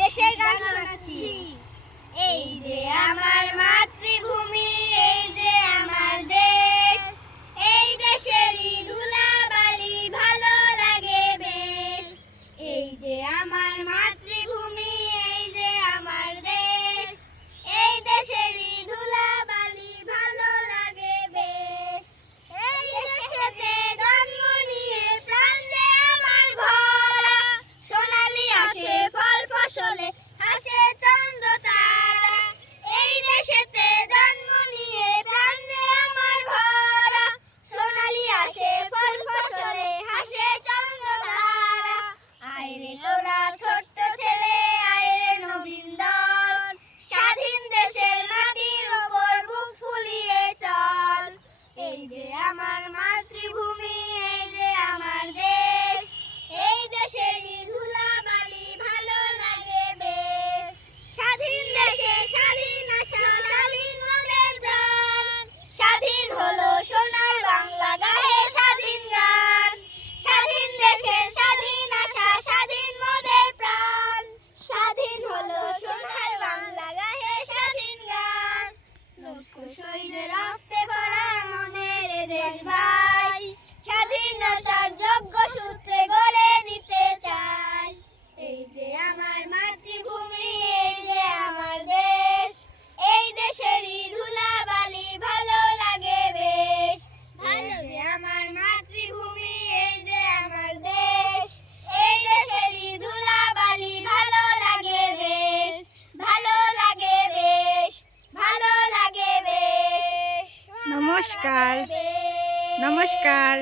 দেশের গান শোনাচ্ছি। এই যে আমার মাতৃভূমি, এই যে আমার দেশ, এই দেশেরই ধুলাবালি ভালো লাগে বেশ। এই যে আমার মাতৃভূমি, এই যে আমার দেশ, এই দেশেরই ধুলাবালি ভালো লাগে বেশ। এই দেশেতে জন্ম নিয়ে প্রাণ যে আমার ভরা, সোনালি আসে ফল ফসলে হাসে চন্দ্র তারা। এই দেশেতে জন্ম নিয়ে প্রাণ যে আমার ভরা, সোনালি আসে ফল ফসলে হাসে চন্দ্র তারা। আয়রে তোরা ছোট্ট ছেলে, আয়রে নবীন দল, স্বাধীন দেশের মাটির উপর বুক ফুলিয়ে চল। এই যে আমার মাতৃভূমি, এই যে আমার দেশ, এই দেশেরই ধুলাবালি ভালো লাগে বেশ। স্বাধীন দেশে স্বাধীন আশা, স্বাধীন মোদের প্রাণ, স্বাধীন হলো সোনার বাংলা গাহে স্বাধীন গান। স্বাধীন দেশে স্বাধীন আশা, স্বাধীন মোদের প্রাণ, স্বাধীন হলো সোনার বাংলা গাহে স্বাধীন গান। লক্ষ শহীদের রক্তে ভরা মনের এ দেশ ভাই, স্বাধীনতার যোগ্য সূত্রে গড়ে নিতে চাই। এই যে আমার মাতৃভূমি, এই যে আমার দেশ, এই দেশেরই ধুলাবালি ভালো লাগে বেশ। ভালো যে আমার মাতৃভূমি, এই যে আমার দেশ, এই দেশেরই ধুলাবালি ভালো লাগে বেশ। ভালো লাগে বেশ, ভালো লাগে বেশ। নমস্কার। বেশ। নমস্কার।